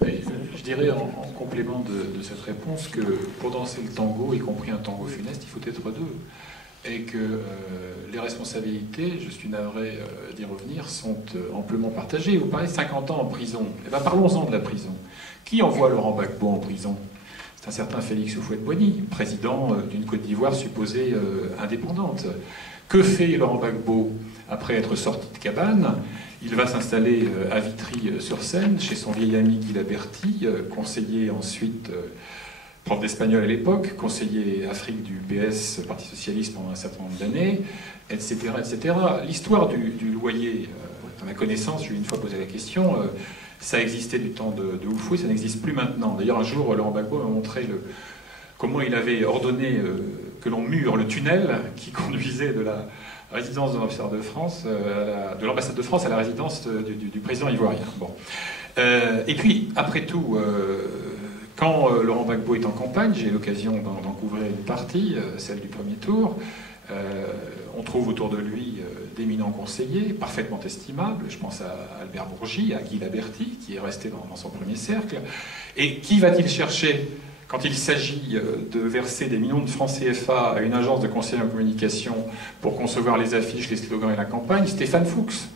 Je dirais en complément de cette réponse que pour danser le tango, y compris un tango funeste, il faut être deux. Et que les responsabilités, je suis navré d'y revenir, sont amplement partagées. Vous parlez de 50 ans en prison. Eh bien, parlons-en de la prison. Qui envoie Laurent Gbagbo en prison? C'est un certain Félix Houphouët-Boigny, président d'une Côte d'Ivoire supposée indépendante. Que fait Laurent Gbagbo après être sorti de cabane? Il va s'installer à Vitry-sur-Seine, chez son vieil ami Guy Laberty, conseiller ensuite, prof d'espagnol à l'époque, conseiller Afrique du PS, Parti Socialiste pendant un certain nombre d'années, etc. etc. L'histoire du loyer, à ma connaissance, je lui ai une fois posé la question, ça existait du temps de Houphouët, ça n'existe plus maintenant. D'ailleurs, un jour, Laurent Gbagbo m'a montré comment il avait ordonné que l'on mure le tunnel qui conduisait de la résidence de l'ambassade de France, à la résidence du président ivoirien. Bon. Et puis, après tout, quand Laurent Gbagbo est en campagne, j'ai l'occasion d'en couvrir une partie, celle du premier tour, on trouve autour de lui d'éminents conseillers, parfaitement estimables. Je pense à Albert Bourgi, à Guy Laberty, qui est resté dans son premier cercle. Et qui va-t-il chercher quand il s'agit de verser des millions de francs CFA à une agence de conseil en communication pour concevoir les affiches, les slogans et la campagne? Stéphane Fuchs.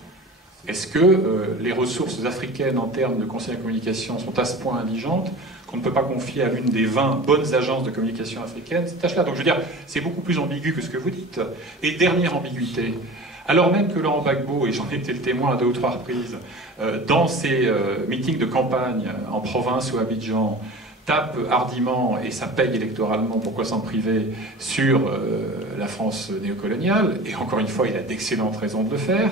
Est-ce que les ressources africaines en termes de conseil en communication sont à ce point indigentes qu'on ne peut pas confier à l'une des 20 bonnes agences de communication africaines cette tâche-là? Donc je veux dire, c'est beaucoup plus ambigu que ce que vous dites. Et dernière ambiguïté, alors même que Laurent Gbagbo, et j'en ai été le témoin à 2 ou 3 reprises, dans ses meetings de campagne en province ou à Abidjan, tape hardiment, et ça paye électoralement, pourquoi s'en priver, sur la France néocoloniale, et encore une fois, il a d'excellentes raisons de le faire,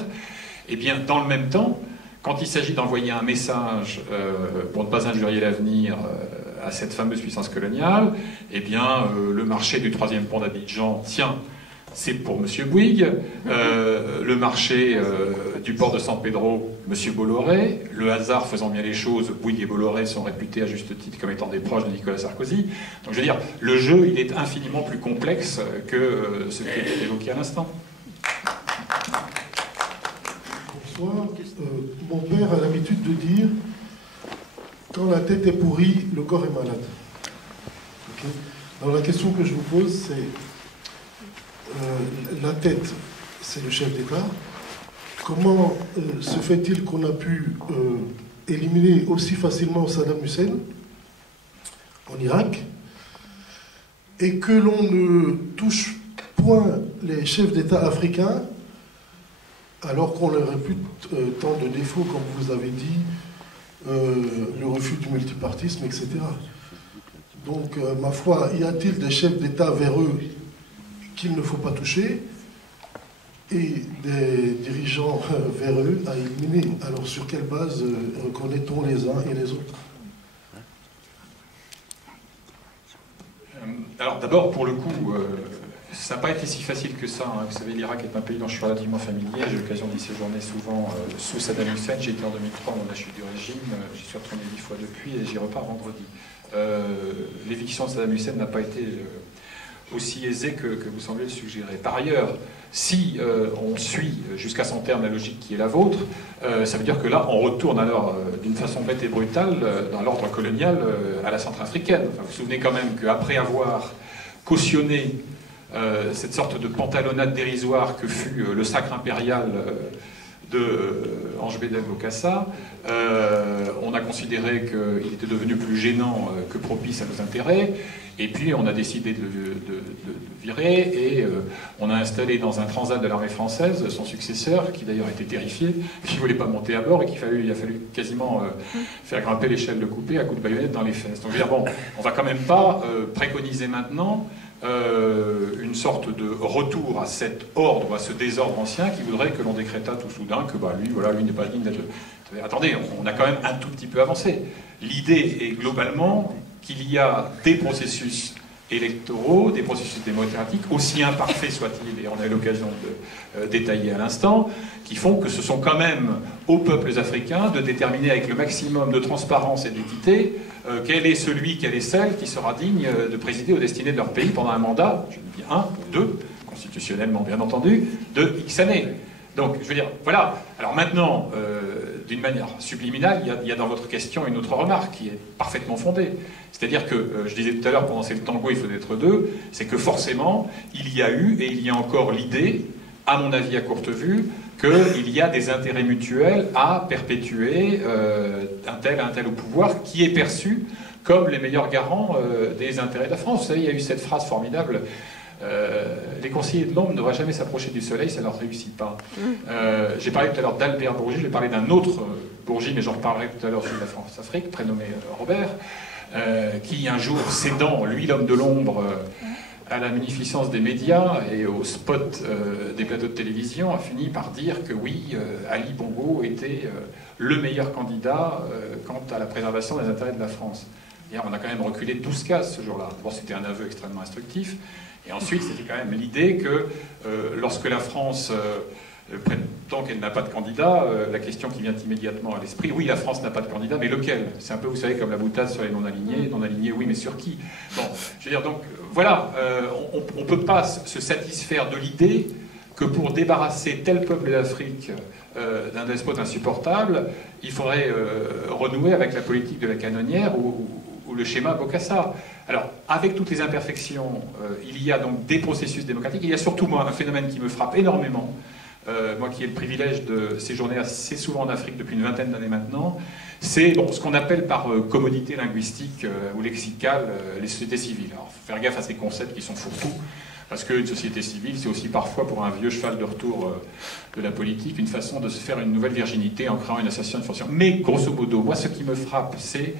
et bien, dans le même temps, quand il s'agit d'envoyer un message pour ne pas injurier l'avenir à cette fameuse puissance coloniale, eh bien, le marché du 3e pont d'Abidjan, tiens, c'est pour M. Bouygues, le marché du port de San Pedro, M. Bolloré, le hasard faisant bien les choses, Bouygues et Bolloré sont réputés à juste titre comme étant des proches de Nicolas Sarkozy. Donc je veux dire, le jeu, il est infiniment plus complexe que ce qui a été évoqué à l'instant. Bonsoir. Mon père a l'habitude de dire « Quand la tête est pourrie, le corps est malade ». Okay. Alors la question que je vous pose, c'est la tête, c'est le chef d'État. Comment se fait-il qu'on a pu éliminer aussi facilement Saddam Hussein en Irak et que l'on ne touche point les chefs d'État africains alors qu'on leur répute tant de défauts, comme vous avez dit, le refus du multipartisme, etc. Donc, ma foi, y a-t-il des chefs d'État véreux qu'il ne faut pas toucher et des dirigeants véreux à éliminer? Alors, sur quelle base reconnaît-on les uns et les autres? Alors, d'abord, pour le coup, ça n'a pas été si facile que ça. Hein. Vous savez, l'Irak est un pays dont je suis relativement familier. J'ai eu l'occasion d'y séjourner souvent sous Saddam Hussein. J'ai été en 2003 dans la chute du régime. J'y suis retourné 10 fois depuis et j'y repars vendredi. L'éviction de Saddam Hussein n'a pas été aussi aisée que vous semblez le suggérer. Par ailleurs, si on suit jusqu'à son terme la logique qui est la vôtre, ça veut dire que là, on retourne alors d'une façon bête et brutale dans l'ordre colonial à la centrafricaine. Enfin, vous vous souvenez quand même qu'après avoir cautionné cette sorte de pantalonnade dérisoire que fut le sacre impérial de Ange Bedel Bokassa, on a considéré qu'il était devenu plus gênant que propice à nos intérêts, et puis on a décidé de le virer, et on a installé dans un transat de l'armée française son successeur, qui d'ailleurs était terrifié, qui ne voulait pas monter à bord, et il a fallu quasiment faire grimper l'échelle de coupé à coups de baïonnette dans les fesses. Donc je veux dire, bon, on ne va quand même pas préconiser maintenant une sorte de retour à cet ordre, à ce désordre ancien qui voudrait que l'on décrétât tout soudain que bah, lui n'est pas digne d'être... Attendez, on a quand même un tout petit peu avancé. L'idée est globalement qu'il y a des processus électoraux, des processus démocratiques, aussi imparfaits soient-ils, et on a eu l'occasion de détailler à l'instant, qui font que ce sont quand même aux peuples africains de déterminer avec le maximum de transparence et d'équité quel est celui, quelle est celle qui sera digne de présider aux destinées de leur pays pendant un mandat, je dis 1 ou 2, constitutionnellement bien entendu, de X années. Donc, je veux dire, voilà. Alors maintenant, d'une manière subliminale, il y a dans votre question une autre remarque qui est parfaitement fondée. C'est-à-dire que, je disais tout à l'heure, pour danser le tango, il faut être deux, c'est que forcément, il y a eu et il y a encore l'idée, à mon avis à courte vue, qu'il y a des intérêts mutuels à perpétuer un tel au pouvoir qui est perçu comme les meilleurs garants des intérêts de la France. Vous savez, il y a eu cette phrase formidable, les conseillers de l'ombre ne devraient jamais s'approcher du soleil, ça ne leur réussit pas. J'ai parlé tout à l'heure d'Albert Bourgi, je vais parler d'un autre Bourgi, mais j'en reparlerai tout à l'heure, celui de la France-Afrique, prénommé Robert, qui un jour, cédant, lui l'homme de l'ombre, à la munificence des médias et au spot des plateaux de télévision, a fini par dire que oui, Ali Bongo était le meilleur candidat quant à la préservation des intérêts de la France. Et on a quand même reculé 12 cases ce jour-là. Bon, c'était un aveu extrêmement instructif. Et ensuite, c'était quand même l'idée que lorsque la France prétend qu'elle n'a pas de candidat, la question qui vient immédiatement à l'esprit, oui, la France n'a pas de candidat, mais lequel? C'est un peu, vous savez, comme la boutade sur les non-alignés. Non-alignés, oui, mais sur qui? Bon, je veux dire, donc, voilà, on ne peut pas se satisfaire de l'idée que pour débarrasser tel peuple d'Afrique d'un despote insupportable, il faudrait renouer avec la politique de la canonnière ou le schéma Bokassa. Alors, avec toutes les imperfections, il y a donc des processus démocratiques. Il y a surtout, moi, un phénomène qui me frappe énormément, moi qui ai le privilège de séjourner assez souvent en Afrique depuis une vingtaine d'années maintenant, c'est ce qu'on appelle par commodité linguistique ou lexicale les sociétés civiles. Alors, faut faire gaffe à ces concepts qui sont fourre-tout, parce qu'une société civile, c'est aussi parfois, pour un vieux cheval de retour de la politique, une façon de se faire une nouvelle virginité en créant une association de fonctionnaires. Mais, grosso modo, moi, ce qui me frappe, c'est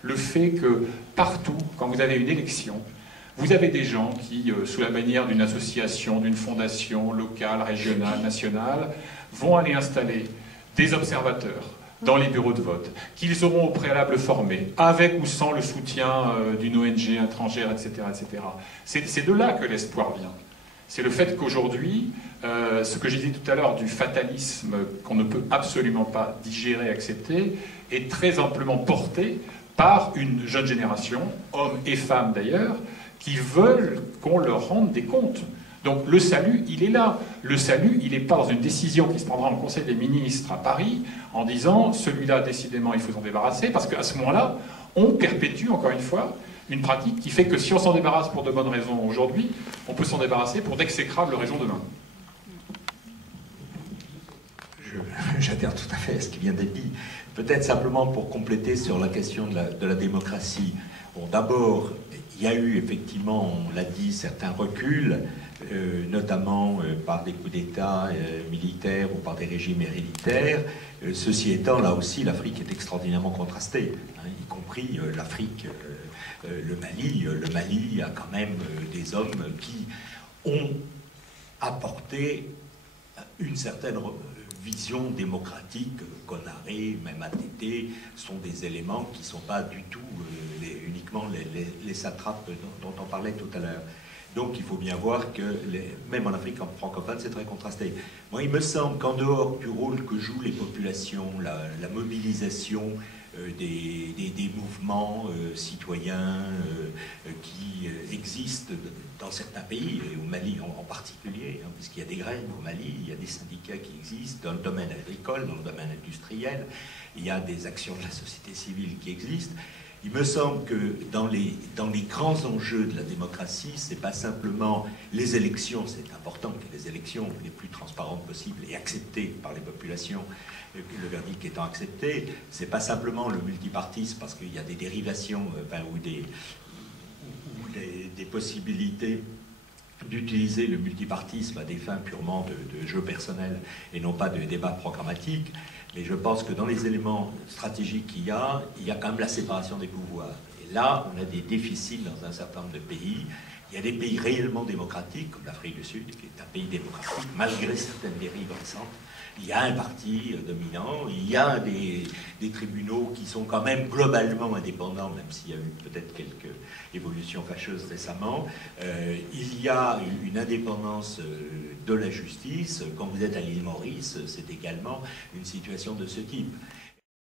le fait que partout, quand vous avez une élection, vous avez des gens qui, sous la manière d'une association, d'une fondation locale, régionale, nationale, vont aller installer des observateurs dans les bureaux de vote, qu'ils auront au préalable formés, avec ou sans le soutien d'une ONG étrangère, etc. etc. C'est de là que l'espoir vient. C'est le fait qu'aujourd'hui, ce que j'ai dit tout à l'heure du fatalisme qu'on ne peut absolument pas digérer, accepter, est très amplement porté par une jeune génération, hommes et femmes d'ailleurs, qui veulent qu'on leur rende des comptes. Donc le salut, il est là. Le salut, il n'est pas dans une décision qui se prendra en Conseil des ministres à Paris en disant « celui-là, décidément, il faut s'en débarrasser », parce qu'à ce moment-là, on perpétue, encore une fois, une pratique qui fait que si on s'en débarrasse pour de bonnes raisons aujourd'hui, on peut s'en débarrasser pour d'exécrables raisons demain. J'adhère tout à fait à ce qui vient d'être dit. Peut-être simplement pour compléter sur la question de la démocratie. Bon, d'abord, il y a eu effectivement, on l'a dit, certains reculs, notamment par des coups d'État militaires ou par des régimes héréditaires. Ceci étant, là aussi, l'Afrique est extraordinairement contrastée, hein, y compris l'Afrique, le Mali. Le Mali a quand même des hommes qui ont apporté une certaine vision démocratique. Konaré, même ATT, sont des éléments qui ne sont pas du tout uniquement les satrapes dont on parlait tout à l'heure. Donc il faut bien voir que, même en Afrique francophone, c'est très contrasté. Moi, il me semble qu'en dehors du rôle que jouent les populations, la mobilisation des mouvements citoyens qui existent dans certains pays, et au Mali en particulier, hein, puisqu'il y a des grèves au Mali, il y a des syndicats qui existent, dans le domaine agricole, dans le domaine industriel, il y a des actions de la société civile qui existent. Il me semble que dans les grands enjeux de la démocratie, c'est pas simplement les élections, c'est important que les élections les plus transparentes possibles et acceptées par les populations, le verdict étant accepté, c'est pas simplement le multipartisme, parce qu'il y a des dérivations ou des possibilités d'utiliser le multipartisme à des fins purement de jeu personnel et non pas de débat programmatique. Mais je pense que dans les éléments stratégiques qu'il y a quand même la séparation des pouvoirs. Et là, on a des déficits dans un certain nombre de pays. Il y a des pays réellement démocratiques, comme l'Afrique du Sud, qui est un pays démocratique, malgré certaines dérives récentes. Il y a un parti dominant, il y a des tribunaux qui sont quand même globalement indépendants, même s'il y a eu peut-être quelques évolutions fâcheuses récemment. Il y a une indépendance de la justice. Quand vous êtes à l'île Maurice, c'est également une situation de ce type.